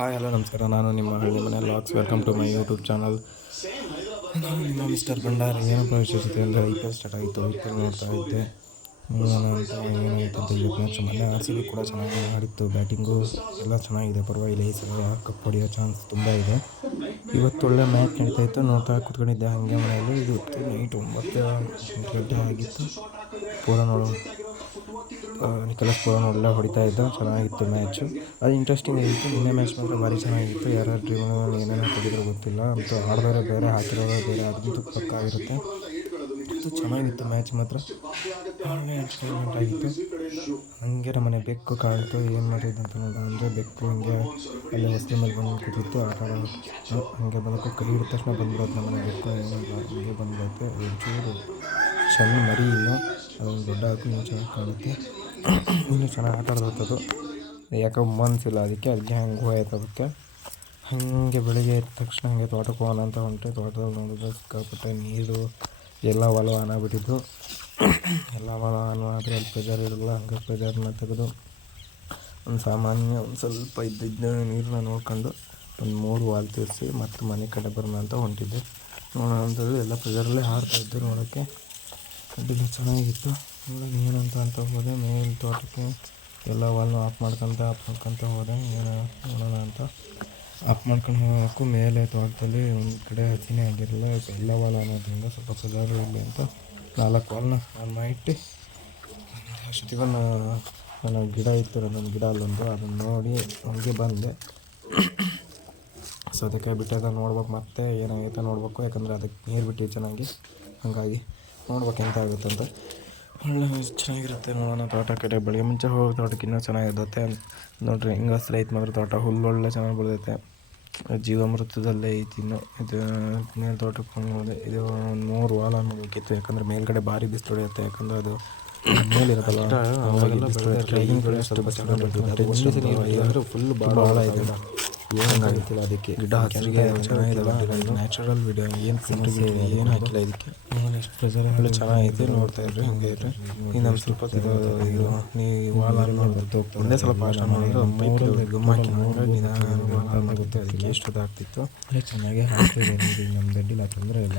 Hi hello ನಮಸ್ಕಾರ. ನಾನು ನಿಮ್ಮ ಹಳ್ಳಿ ಮನೆ logs. Welcome to my YouTube channel. ನಾನು ನಿಮ್ಮ ಮಿಸ್ಟರ್ ಭಂಡಾರಿ. ಏನಪ್ಪ ವಿಶೇಷತೆ ಅಂದರೆ IPL ಸ್ಟಾರ್ಟ್ ಆಗಿತ್ತು. IPL ನೋಡ್ತಾ ಇದ್ದೆ. ನೋಡೋಣ ಅಂತ ಏನಾಯಿತು ಅಂತ. ಇವತ್ತು ಮ್ಯಾಚ್ ಮೊನ್ನೆ RCB ಕೂಡ ಚೆನ್ನಾಗಿ ಆಡಿತ್ತು. ಬ್ಯಾಟಿಂಗು ಎಲ್ಲ ಚೆನ್ನಾಗಿದೆ, ಪರವಾಗಿಲ್ಲ. ಈ ಸಲ ಕಪ್ ಹೊಡೆಯೋ ಚಾನ್ಸ್ ತುಂಬ ಇದೆ. ಇವತ್ತು ಒಳ್ಳೆ ಮ್ಯಾಚ್ ನಡೀತಾ ಇತ್ತು, ನೋಡ್ತಾ ಕೂತ್ಕೊಂಡಿದ್ದೆ ಹಾಗೆ ಮನೆಯಲ್ಲಿ. ಇವತ್ತು ನೈಟ್ 9 ಗಂಟೆ ಆಗಿತ್ತು. ನಿಕೋಲಸ್ ಪೂರನ್ ಒಳ್ಳೆ ಹೊಡಿತಾ ಇದ್ದ, ಚೆನ್ನಾಗಿತ್ತು ಮ್ಯಾಚು. ಅದು ಇಂಟ್ರೆಸ್ಟಿಂಗ್ ಆಗಿತ್ತು. ನಿನ್ನೆ ಮ್ಯಾಚ್ ಮಾತ್ರ ಭಾರಿ ಚೆನ್ನಾಗಿತ್ತು. ಯಾರ್ಯಾರು ಡ್ರೀಮ್ ಏನೇನೋ ಕೊಟ್ಟಿದ್ರು ಗೊತ್ತಿಲ್ಲ, ಅಂತೂ ಆಡಿದವರೇ ಬೇರೆ, ಹಾಕಿರೋರೇ ಬೇರೆ, ಅದಂತೂ ಪಕ್ಕ ಆಗಿರುತ್ತೆ. ಅದು ಚೆನ್ನಾಗಿತ್ತು ಮ್ಯಾಚ್ ಮಾತ್ರ, ಒಳ್ಳೆ ಎಂಟರ್ಟೈನ್ಮೆಂಟ್ ಆಗಿತ್ತು. ಹಂಗೆ ನಮ್ಮನೆ ಬೆಕ್ಕು ಕಾಣ್ತು. ಏನು ಮಾಡಿದ್ದು ಅಂತ ನೋಡ ಅಂದರೆ, ಬೆಕ್ಕು ಹಂಗೆ ಅಲ್ಲೇ ಹೊಸ್ತಿ ಮೇಲೆ ಬಂದು ಕೂತಿತ್ತು, ಆಟ ಆಡೋದು. ಹಂಗೆ ಬಂದಕ್ಕೆ ಕೈ ಹಿಡಿದ ತಕ್ಷಣ ಬಂದ್ಬಿಡೋದು ನಮ್ಮನೆ ಬೆಕ್ಕು. ಏನಿಲ್ಲ, ಹಂಗೆ ಬಂದ್ಬಿಡುತ್ತೆ. ಒಂಚೂರು ಸಣ್ಣ ಮರಿ, ಇನ್ನು ಅದೊಂದು ದೊಡ್ಡ ಹಾಕು ಇನ್ನೂ ಚೆನ್ನಾಗಿ ಕಾಣುತ್ತೆ. ಇನ್ನೂ ಚೆನ್ನಾಗಿ ಆಟ ಆಡ್ದತ್ತದು. ಯಾಕೋ ಮನಸ್ಸಿಲ್ಲ ಅದಕ್ಕೆ ಹಂಗೆ ಹೋಯ್ತು ಅದಕ್ಕೆ. ಹಾಗೆ ಬೆಳಿಗ್ಗೆ ಎದ್ದ ತಕ್ಷಣ ಹಂಗೆ ತೋಟಕ್ಕೆ ಹೋಗೋಣ ಅಂತ ಹೊಂಟೆ. ತೋಟದಲ್ಲಿ ನೋಡಿದ್ರೆ ಸಿಕ್ಕಾಪಟ್ಟೆ ನೀರು ಎಲ್ಲ ಹೊಲವಾನ ಬಿಟ್ಟಿದ್ದು. ಎಲ್ಲ ಹೊಲವಾನ ಆದರೆ ಅಲ್ಲಿ ಪ್ರೆಜರ್ ಇರೋಲ್ಲ. ಹಂಗೆ ಪ್ರೆಜರ್ನ ತೆಗೆದು ಒಂದು ಸಾಮಾನ್ಯ ಒಂದು ಸ್ವಲ್ಪ ಇದ್ದಿದ್ದ ನೀರನ್ನ ನೋಡ್ಕೊಂಡು ಒಂದು 3 ವಾಲ್ ತೀರಿಸಿ ಮತ್ತು ಮನೆ ಕಡೆ ಬರೋಣ ಅಂತ ಹೊಂಟಿದ್ದೆ. ನೋಡೋಣ ಅಂತೇಳಿ ಎಲ್ಲ ಪ್ರೆಜರಲ್ಲೇ ಆಡ್ತಾಯಿದ್ದು. ನೋಡೋಕ್ಕೆ ಅಡ್ಡಿಲ್ಲ, ಚೆನ್ನಾಗಿತ್ತು. ನೋಡೋಣ ಏನಂತ ಹೋದೆ ಮೇಲೆ ತೋಟಕ್ಕೆ. ಎಲ್ಲ ವಾಲ್ನ ಆಫ್ ಮಾಡ್ಕೊತ ಹೋದೆ. ಏನೋ ನೋಡೋಣ ಅಂತ ಆಫ್ ಮಾಡ್ಕೊಂಡು ಹೋಗೋಕ್ಕೂ ಮೇಲೆ ತೋಟದಲ್ಲಿ ಒಂದು ಕಡೆ ಹಸಿನೇ ಆಗಿರಲಿಲ್ಲ. ಎಲ್ಲ ವಾಲ್ ಅನ್ನೋದ್ರಿಂದ ಸ್ವಲ್ಪ ಪ್ರೆಜರ್ ಇರಲಿ ಅಂತ 4 ವಾಲ್ನ ಆನ್ ಮಾಡಿಟ್ಟು ಅಷ್ಟೊತ್ತಿಗೊಂದು ನನ್ನ ಗಿಡ ಇತ್ತು, ನನ್ನೊಂದು ಗಿಡ ಅಲ್ಲೊಂದು, ಅದನ್ನು ನೋಡಿ ಹಂಗೆ ಬಂದೆ. ಸೌತೆಕಾಯಿ ಬಿಟ್ಟದ ನೋಡ್ಬೇಕು, ಮತ್ತೆ ಏನಾಗೈತೆ ನೋಡ್ಬೇಕು. ಯಾಕಂದರೆ ಅದಕ್ಕೆ ನೀರು ಬಿಟ್ಟು ಚೆನ್ನಾಗಿ, ಹಾಗಾಗಿ ನೋಡ್ಬೇಕು ಎಂತ ಆಗುತ್ತಂತ. ಒಳ್ಳೆ ಚೆನ್ನಾಗಿರುತ್ತೆ. ನೋಡೋಣ ತೋಟ ಕಡೆ. ಬೆಳಗ್ಗೆ ಮುಂಚೆ ಹೋಗಿ ತೋಟಕ್ಕೆ ಇನ್ನೂ ಚೆನ್ನಾಗಿರುತ್ತೆ ನೋಡಿರಿ. ಹಿಂಗೆ ಹಸ್ರು ಐತೆ ಮಾತ್ರ ತೋಟ. ಹುಲ್ಲು ಒಳ್ಳೆ ಚೆನ್ನಾಗಿ ಬೆಳೆದೈತೆ. ಜೀವಾಮೃತದಲ್ಲೇ ಐತಿ. ಇನ್ನು ಇದು ಮೇಲೆ ತೋಟಕ್ಕೆ ಹೋದೆ. ಇದು ಒಂದು 3 ವಾಲ್ ಮಾಡಬೇಕಿತ್ತು, ಯಾಕಂದರೆ ಮೇಲ್ಗಡೆ ಭಾರಿ ಬಿಸಿಲು ಹೊಡೆಯುತ್ತೆ. ಯಾಕಂದರೆ ಅದು ಮೇಲಿರುತ್ತಲ್ಲ, ಫುಲ್ ಭಾಳ ಇದೆ. ಏನಾಗಿತ್ತಿಲ್ಲ ಅದಕ್ಕೆ. ಗಿಡ ಹಸಿರಿಗೆ ಚೆನ್ನಾಗಿಲ್ಲ. ನ್ಯಾಚುರಲ್ ವಿಡಿಯೋ, ಏನು ಸಮಸ್ಯೆ ಏನು ಹಾಕಿಲ್ಲ ಇದಕ್ಕೆ. ಎಷ್ಟು ಪ್ರೆಸರ್ ಒಳ್ಳೆ ಚೆನ್ನಾಗೈತೆ. ನೋಡ್ತಾ ಇದ್ರಿ ಹಂಗೆ ಇರ್ರಿ. ಇನ್ನು ನಮ್ಮ ಸ್ವಲ್ಪ ಇದು ನೀವು ವಾಲ್ ಆನ್ ಮಾಡ್ಬಿಟ್ಟು ಒಂದೇ ಸಲ ಫಾಸ್ಟ್ ಆನ್ ಮಾಡಿದ್ರೆ ಒಂದು ಪೈಪಲ್ಲಿ ಗಮ್ ಹಾಕಿ ನೋಡಿದ್ರೆ ನಿಧಾನ ಗೊತ್ತೆ. ಅದಕ್ಕೆ ಎಷ್ಟು ಆಗ್ತಿತ್ತು. ಅದೇ ಚೆನ್ನಾಗಿ ಹಾಕ್ತಿದೆ ನೀರು. ನಮ್ಮ ದಡ್ಡಿಲ್ಲ, ತೊಂದರೆ ಇಲ್ಲ.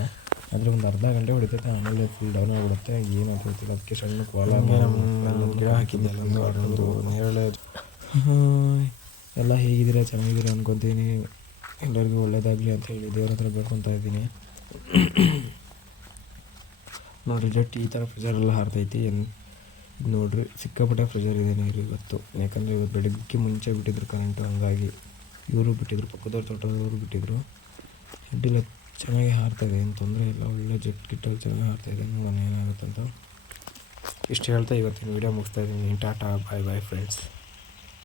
ಆದರೆ ಒಂದು ಅರ್ಧ ಗಂಟೆ ಹೊಡಿತೈತೆ, ಆಮೇಲೆ ಫುಲ್ ಡೌನ್ ಆಗಿಬಿಡುತ್ತೆ. ಏನು ಗೊತ್ತಿಲ್ಲ. ಅದಕ್ಕೆ ಸಣ್ಣಕ್ಕೆ ವಾಲ್ ನಮ್ಮ ಗಿಡ ಹಾಕಿದ್ದೆ ಅಲ್ಲೊಂದು, ಅದೊಂದು ನೇರಳೆ. ಎಲ್ಲ ಹೇಗಿದ್ದೀರಾ? ಚೆನ್ನಾಗಿದ್ದೀರಾ ಅನ್ಕೊತೀನಿ. ಎಲ್ಲರಿಗೂ ಒಳ್ಳೇದಾಗಲಿ ಅಂತ ಹೇಳಿ ದೇವ್ರ ಹತ್ರ ಬೇಡ್ಕೊತಾ ಇದ್ದೀನಿ. ನೋಡಿರಿ ಜಟ್ ಈ ಥರ ಪ್ರೆಷರೆಲ್ಲ ಹಾರ್ತೈತಿ. ನೋಡಿರಿ ಸಿಕ್ಕಾಪಟ್ಟೆ ಪ್ರೆಷರ್ ಇದೆ ನೀರು ಇವತ್ತು. ಯಾಕಂದರೆ ಇವತ್ತು ಬೆಳಗ್ಗೆ ಮುಂಚೆ ಬಿಟ್ಟಿದ್ರು ಕರೆಂಟು, ಹಂಗಾಗಿ ಇವರು ಬಿಟ್ಟಿದ್ರು, ಪಕ್ಕದವ್ರ ತೋಟದವರು ಬಿಟ್ಟಿದ್ರು. ಅಡ್ಡಿಲ್ಲ, ಚೆನ್ನಾಗಿ ಹಾರ್ತಾಯಿದೆ, ಏನು ತೊಂದರೆ ಇಲ್ಲ. ಒಳ್ಳೆ ಜೆಟ್ ಗಿಟ್ಟಲ್ಲಿ ಚೆನ್ನಾಗಿ ಹಾರ್ತಾಯಿದೆ. ನೋಡೋಣ ಏನಾಗುತ್ತಂತ. ಇಷ್ಟು ಹೇಳ್ತಾ ಇವತ್ತಿನ ವೀಡಿಯೋ ಮುಗಿಸ್ತಾ ಇದ್ದೀನಿ. ಟಾಟಾ, ಬಾಯ್ ಬಾಯ್ ಫ್ರೆಂಡ್ಸ್.